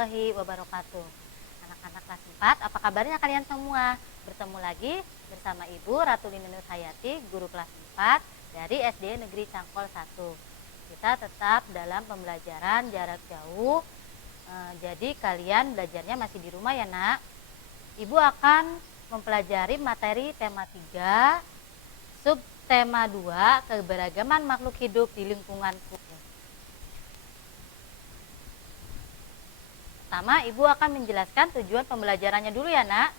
warahmatullahi wabarakatuh. Anak-anak kelas 4, apa kabarnya kalian semua? Bertemu lagi bersama Ibu Ratulina Nur Hayati, guru kelas 4 dari SD Negeri Cangkol 1. Kita tetap dalam pembelajaran jarak jauh. Jadi kalian belajarnya masih di rumah ya nak. Ibu akan mempelajari materi tema 3, subtema 2, keberagaman makhluk hidup di lingkunganku. Pertama, Ibu akan menjelaskan tujuan pembelajarannya dulu ya nak.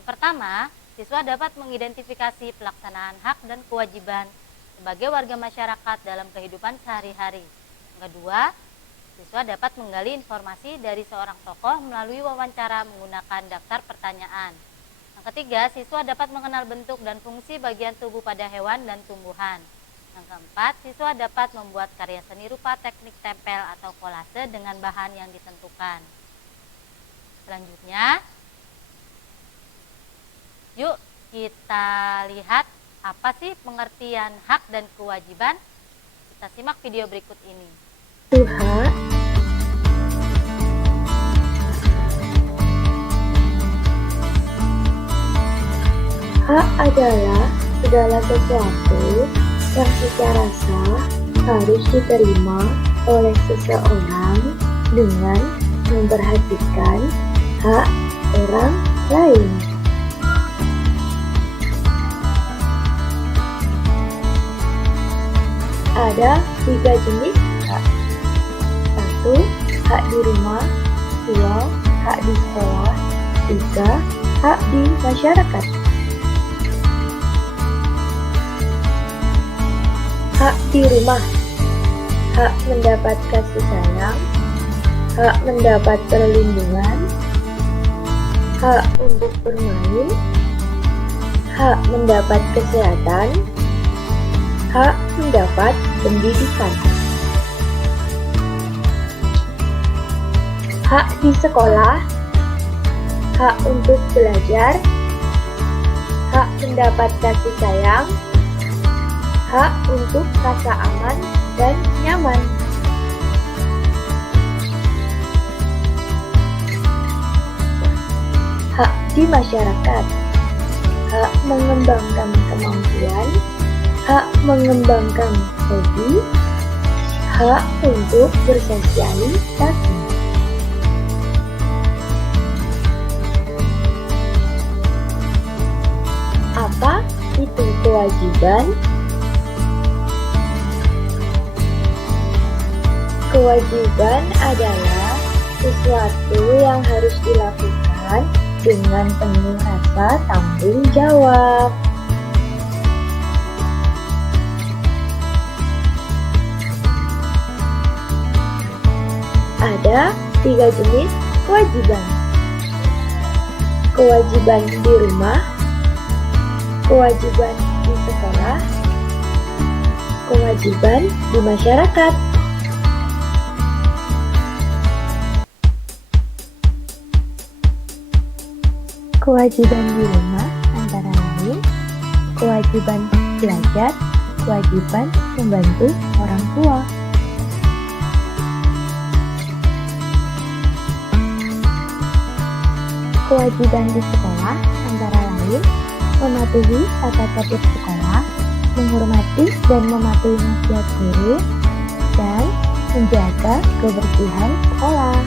Yang pertama, siswa dapat mengidentifikasi pelaksanaan hak dan kewajiban sebagai warga masyarakat dalam kehidupan sehari-hari. Yang kedua, siswa dapat menggali informasi dari seorang tokoh melalui wawancara menggunakan daftar pertanyaan. Yang ketiga, siswa dapat mengenal bentuk dan fungsi bagian tubuh pada hewan dan tumbuhan. Yang keempat, siswa dapat membuat karya seni rupa teknik tempel atau kolase dengan bahan yang ditentukan. Selanjutnya, yuk kita lihat apa sih pengertian hak dan kewajiban. Kita simak video berikut ini. Hak adalah segala sesuatu yang secara sah harus diterima oleh seseorang dengan memperhatikan hak orang lain. Ada 3 jenis hak. 1. Hak di rumah. 2. Hak di sekolah. 3. Hak di masyarakat. Hak di rumah, hak mendapat kasih sayang, hak mendapat perlindungan, hak untuk bermain, hak mendapat kesehatan, hak mendapat pendidikan. Hak di sekolah, hak untuk belajar, hak mendapat kasih sayang, hak untuk rasa aman dan nyaman. Hak di masyarakat, hak mengembangkan kemampuan, hak mengembangkan hobi, hak untuk bersosialisasi. Apa itu kewajiban? Kewajiban adalah sesuatu yang harus dilakukan dengan penuh rasa tanggung jawab. Ada 3 jenis kewajiban. Kewajiban di rumah, kewajiban di sekolah, kewajiban di masyarakat. Kewajiban di rumah antara lain kewajiban belajar, kewajiban membantu orang tua. Kewajiban di sekolah antara lain mematuhi tata tertib sekolah, menghormati dan mematuhi nasihat guru, dan menjaga kebersihan sekolah.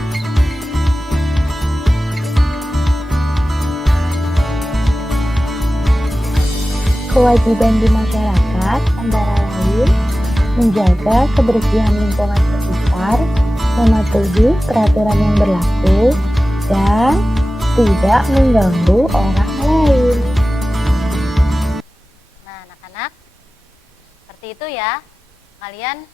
Kewajiban di masyarakat antara lain menjaga kebersihan lingkungan sekitar, mematuhi peraturan yang berlaku, dan tidak mengganggu orang lain. Nah anak-anak, seperti itu ya. Kalian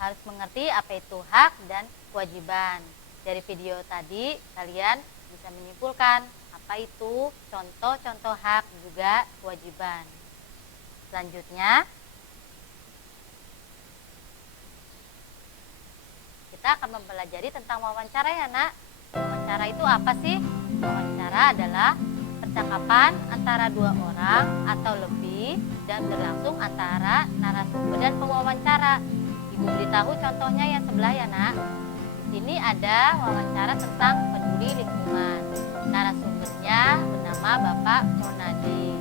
harus mengerti apa itu hak dan kewajiban. Dari video tadi kalian bisa menyimpulkan apa itu contoh-contoh hak juga kewajiban. Selanjutnya kita akan mempelajari tentang wawancara ya nak. Wawancara itu apa sih? Wawancara adalah percakapan antara 2 orang atau lebih dan berlangsung antara narasumber dan pewawancara. Ibu beritahu contohnya yang sebelah ya nak. Sini ada wawancara tentang peduli lingkungan. Narasumbernya bernama Bapak Monadi.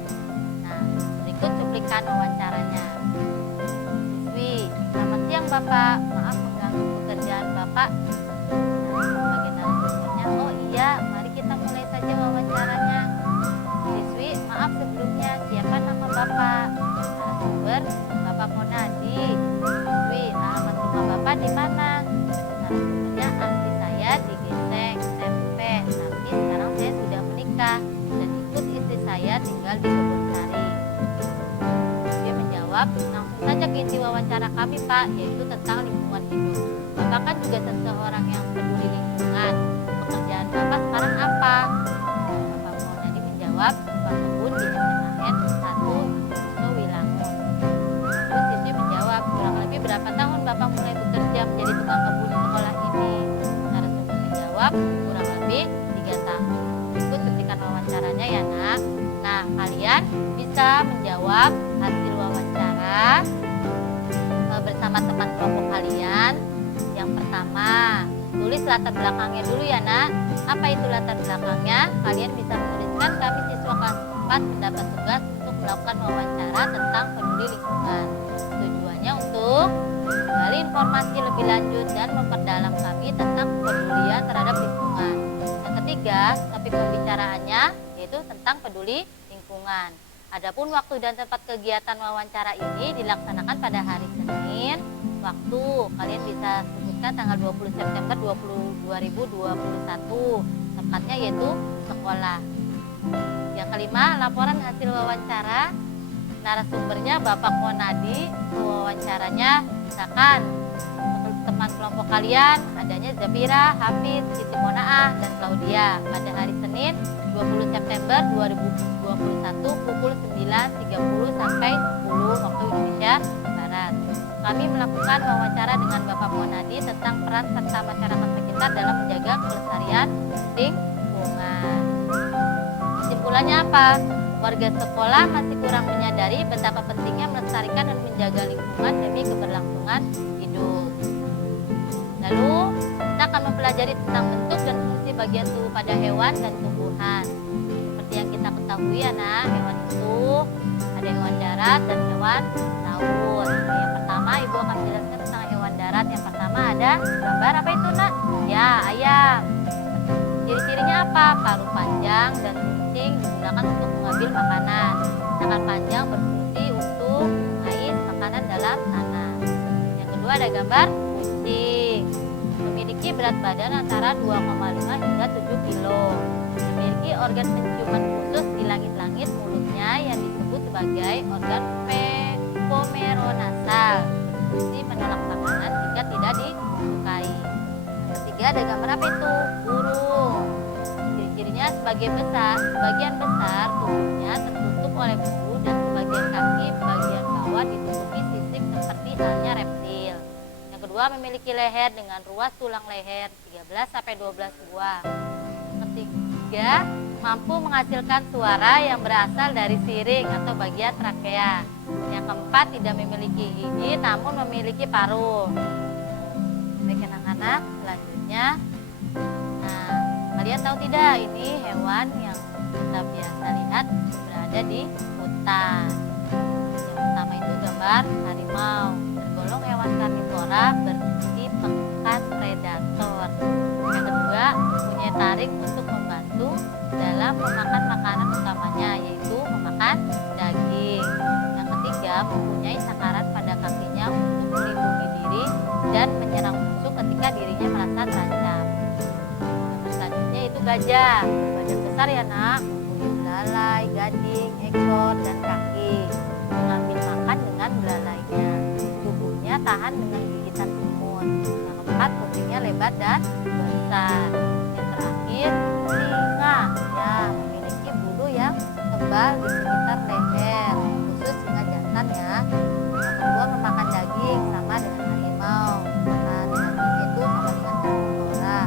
Nah, berikut cuplikan wawancaranya. Siswi, selamat siang Bapak. Maaf mengganggu pekerjaan Bapak. Nah, sebagai narasumbernya, oh iya, mari kita mulai saja wawancaranya. Siswi, maaf sebelumnya, siapa nama Bapak? Narasumber, Bapak Monadi. Siswi, alamat rumah Bapak di mana? Narasumbernya, asli saya di Geseng, Tempe, tapi sekarang saya sudah menikah dan ikut istri saya tinggal di Kebun Sari. Dia menjawab, langsung saja ke inti wawancara kami Pak, yaitu tentang lingkungan hidup. Bapak kan juga seseorang yang peduli lingkungan. Pekerjaan Bapak sekarang apa? Bapak Monadi menjawab, tukang kebun di SMAN 1 Suso Wilangun. Terus siswi menjawab, kurang lebih berapa tahun Bapak mulai bekerja menjadi tukang kebun di sekolah ini? Narasumber menjawab, kurang lebih 3 tahun. Berikut cuplikan wawancaranya ya nak. Nah, kalian bisa menjawab hasil wawancara bersama teman kelompok kalian. Yang pertama, tulis latar belakangnya dulu ya nak. Apa itu latar belakangnya? Kalian bisa menuliskan kami siswa kelas 4 mendapat tugas untuk melakukan wawancara tentang peduli lingkungan. Tujuannya untuk menggali informasi lebih lanjut dan memperdalam kami tentang kepedulian terhadap lingkungan. Yang ketiga, topik pembicaraannya yaitu tentang peduli lingkungan. Adapun waktu dan tempat kegiatan wawancara ini dilaksanakan pada hari Senin. Waktu kalian bisa sebutkan tanggal 20 September 2021. Tempatnya yaitu sekolah. Yang kelima, laporan hasil wawancara. Narasumbernya Bapak Monadi. Wawancaranya misalkan teman kelompok kalian adanya Zabira, Hafiz, Siti Monaah, dan Claudia pada hari Senin 20 September 2021 pukul 9.30 sampai 10 waktu Indonesia Barat. Kami melakukan wawancara dengan Bapak Monadi tentang peran serta masyarakat sekitar dalam menjaga kelestarian lingkungan. Kesimpulannya apa? Warga sekolah masih kurang menyadari betapa pentingnya melestarikan dan menjaga lingkungan demi keberlangsungan hidup. Lalu, kita akan mempelajari tentang bentuk dan fungsi bagian tubuh pada hewan dan tumbuhan. Seperti yang kita ketahui ya nak, hewan itu ada hewan darat dan hewan laut. Yang pertama, Ibu akan menjelaskan tentang hewan darat. Yang pertama ada gambar apa itu nak? Ya, ayam. Ciri-cirinya apa? Paruh panjang dan runcing digunakan untuk mengambil makanan. Tangan panjang berfungsi untuk mengais makanan dalam tanah. Yang kedua ada gambar kucing. Memiliki berat badan antara 2,5 hingga 7 kilo. Memiliki organ penciuman khusus di langit-langit mulutnya yang disebut sebagai organ pomeronasal. Berfungsi menolak makanan jika tidak disukai. Yang ketiga ada gambar apa itu? Burung. Ciri-cirinya sebagian besar tubuhnya tertutup oleh bulu dan sebagian kaki bagian bawah ditutupi sisik seperti halnya reptil. Yang kedua memiliki leher dengan ruas tulang leher 13-12 buah. Ketiga mampu menghasilkan suara yang berasal dari siring atau bagian trakea. Yang keempat tidak memiliki gigi namun memiliki paruh. Baik anak-anak, selanjutnya kalian tahu tidak ini hewan yang kita biasa lihat berada di hutan. Yang pertama itu gambar harimau, tergolong hewan karnivora berfungsi pekan predator. Yang kedua mempunyai taring untuk membantu dalam memakan makanan utamanya yaitu memakan daging. Yang ketiga mempunyai sakaran pada kakinya untuk melindungi diri dan menyerang musuh ketika dirinya merasa terancam. Itu gajah, badan besar ya nak, mempunyai belalai, gading, ekor, dan kaki. Mengambil makan dengan belalainya. Tubuhnya tahan dengan gigitan semut. Yang keempat, kupingnya lebar dan besar. Yang terakhir, singa. Ya, memiliki bulu yang tebal di sekitar leher, khusus singa jantan ya. Yang kedua, memakan daging sama dengan harimau. Makan daging itu sama dengan karnivora.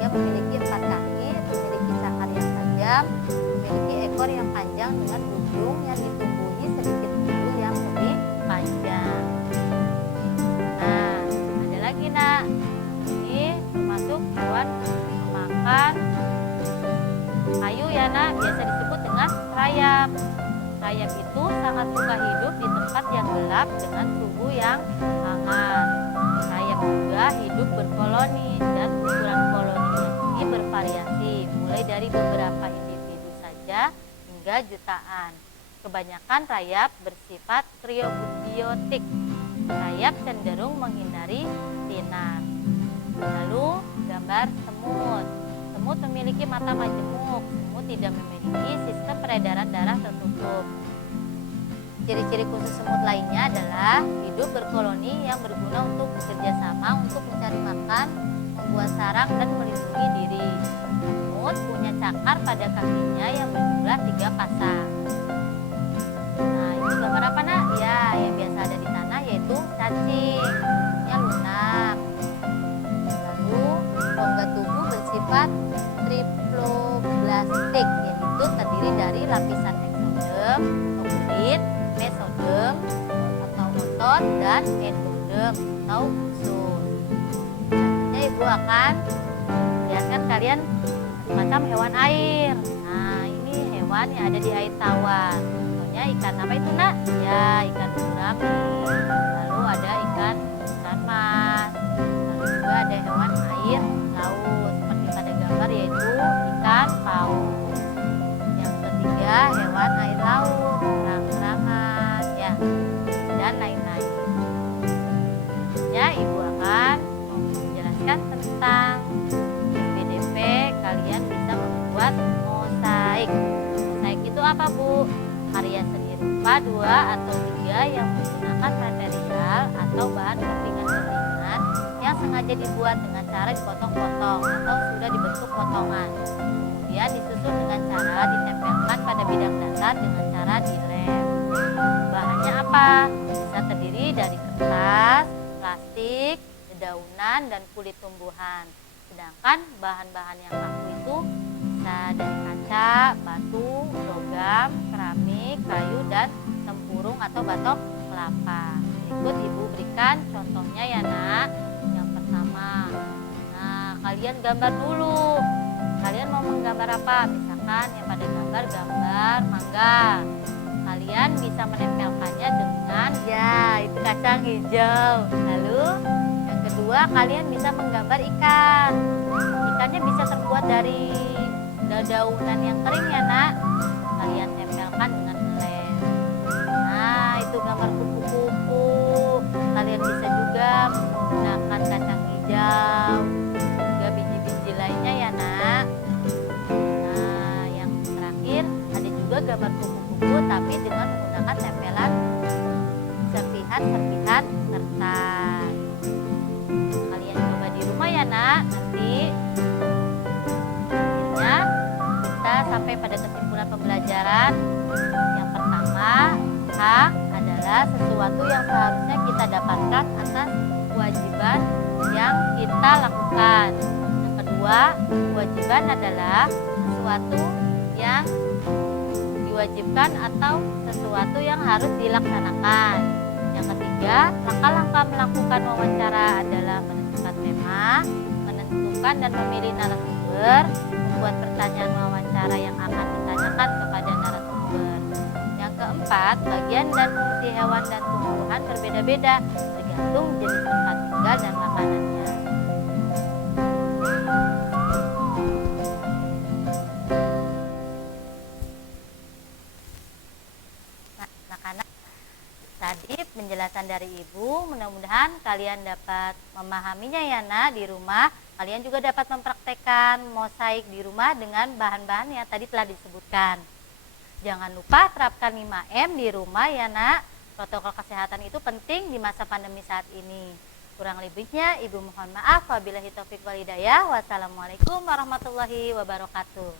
Yang ketiga, memiliki 4 kaki, memiliki sakar yang tajam, memiliki ekor yang panjang dengan ujung yang ditumbuhi sedikit bulu yang lebih panjang. Nah, ada lagi nak. Ini hewan pemakan kayu ya nak, biasa disebut dengan rayap. Rayap itu sangat suka hidup di tempat yang gelap dengan suhu yang hangat. Rayap juga hidup berkoloni dan ukuran koloninya ini bervariasi, mulai dari beberapa individu saja hingga jutaan. Kebanyakan rayap bersifat kriobiotik. Rayap cenderung menghindari sinar. Lalu gambar semut. Semut memiliki mata majemuk. Semut tidak memiliki sistem peredaran darah tertutup. Ciri-ciri khusus semut lainnya adalah hidup berkoloni yang berguna untuk bekerja sama untuk mencari makan, membuat sarang, dan melindungi diri. Semut punya cakar pada kakinya yang berjumlah 3 pasang. Nah, ini gambar apa nak? Ya, yang biasa ada di tanah yaitu cacing. Bentuknya lunak. Lalu rongga tubuh bersifat triploblastik, yaitu terdiri dari lapisan eksodem, kulit, mesodem atau otot, dan endodem atau usus. Selanjutnya ibu akan lihatkan kalian semacam hewan air. Nah, ini hewan yang ada di air tawar. Contohnya ikan apa itu nak? Ya, ikan gurami. Lalu ada ikan mas. Lalu juga ada hewan air laut seperti pada gambar yaitu ikan paus. Yang ketiga hewan air laut, kerang-kerangan ya, dan lain-lain. Ya, ibu akan menjelaskan tentang DP. Kalian bisa membuat mosaik. Mosaik itu apa bu? Karya seni rupa 2 atau 3 yang menggunakan material atau bahan kepingan-kepingan yang sengaja dibuat dengan cara dipotong-potong atau sudah dibentuk potongan. Kemudian disusun dengan cara ditempelkan pada bidang datar dengan cara dilem. Bahannya apa? Bisa terdiri dari kertas, plastik, dedaunan, dan kulit tumbuhan. Sedangkan bahan-bahan yang laku itu bisa dari kaca, batu, logam, keramik, kayu, dan tempurung atau batok kelapa. Berikut ibu berikan contohnya ya nak. Yang pertama, nah kalian gambar dulu. Kalian mau menggambar apa? Misalkan yang pada gambar mangga. Kalian bisa menempelkannya dengan ya itu kacang hijau. Lalu yang kedua, kalian bisa menggambar ikan. Ikannya bisa terbuat dari dedaunan yang kering ya nak. Kalian tempelkan dengan lem. Nah, itu gambar kupu-kupu. Kalian bisa juga menggunakan kacang hijau, juga biji-biji lainnya ya nak. Nah, yang terakhir ada juga gambar kupu-kupu tapi dengan menggunakan tempelan serpihan kertas. Kalian coba di rumah ya nak. Nanti akhirnya kita sampai pada kesimpulan pembelajaran. Yang pertama, hak adalah sesuatu yang seharusnya kita dapatkan atas kewajiban yang kita lakukan. Yang kedua, kewajiban adalah sesuatu yang diwajibkan atau sesuatu yang harus dilaksanakan. Yang ketiga, langkah-langkah melakukan wawancara adalah menentukan tema, menentukan dan memilih narasumber, membuat pertanyaan wawancara yang akan ditanyakan kepada narasumber. Yang keempat, bagian dan fungsi hewan dan tumbuhan berbeda-beda tergantung jenis tempat tinggal dan makanannya. Anak-anak, tadi penjelasan dari ibu, mudah-mudahan kalian dapat memahaminya ya nak di rumah. Kalian juga dapat mempraktekkan mosaik di rumah dengan bahan-bahan yang tadi telah disebutkan. Jangan lupa terapkan 5M di rumah ya nak. Protokol kesehatan itu penting di masa pandemi saat ini. Kurang lebihnya ibu mohon maaf. Wabillahi taufiq wal hidayah. Wassalamualaikum warahmatullahi wabarakatuh.